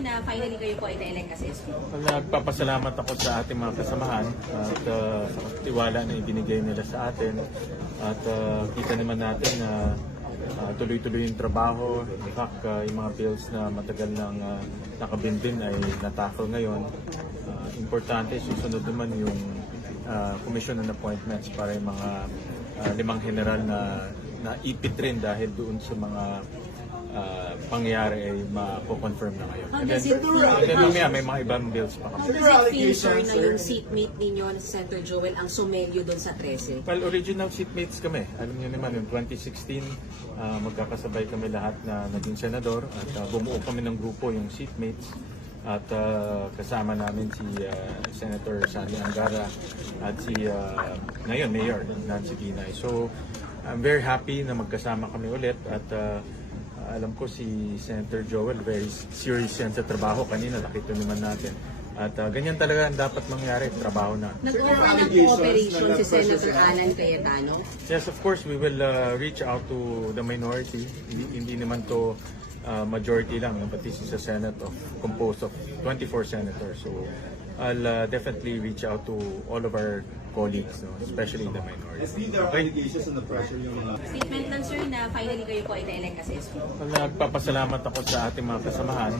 na finally kayo po ay na-elect as SPO. Nagpapasalamat ako sa ating mga kasamahan at sa tiwala na ibinigay nila sa atin. At kita naman natin na tuloy-tuloy yung trabaho. In fact, yung mga bills na matagal nang nakabindin ay natakol ngayon. Importante, susunod naman yung commission and appointments para yung mga 5 general na ipit rin dahil doon sa mga pangyayari ay mako-confirm na ngayon. How And does it feel? then mamaya may mga ibang bills pa How kami. does it feel, sir, na yung seatmate ninyo na si Senator Joel ang sumelyo doon sa 13? Well, original seatmates kami. Alam niyo naman, yung 2016, magkakasabay kami lahat na naging senador at bumuo kami ng grupo, yung seatmates. At kasama namin si Senator Sani Angara at si ngayon Mayor Nancy Binay. So I'm very happy na magkasama kami ulit at alam ko si Senator Joel very serious yan sa trabaho. Kanina nakita naman natin. At ganyan talaga ang dapat mangyari, trabaho na. Nag-offer ng cooperation si Senator Alan Cayetano? Yes, of course, we will reach out to the minority. Hindi naman to majority lang, but this is a Senate composed of 24 senators. So I'll definitely reach out to all of our colleagues, no, especially in the minority. There are allegations and the pressure yung Statement lang, sir, na finally kayo po ay na-elect as SPO. Nagpapasalamat ako sa ating mga kasamahan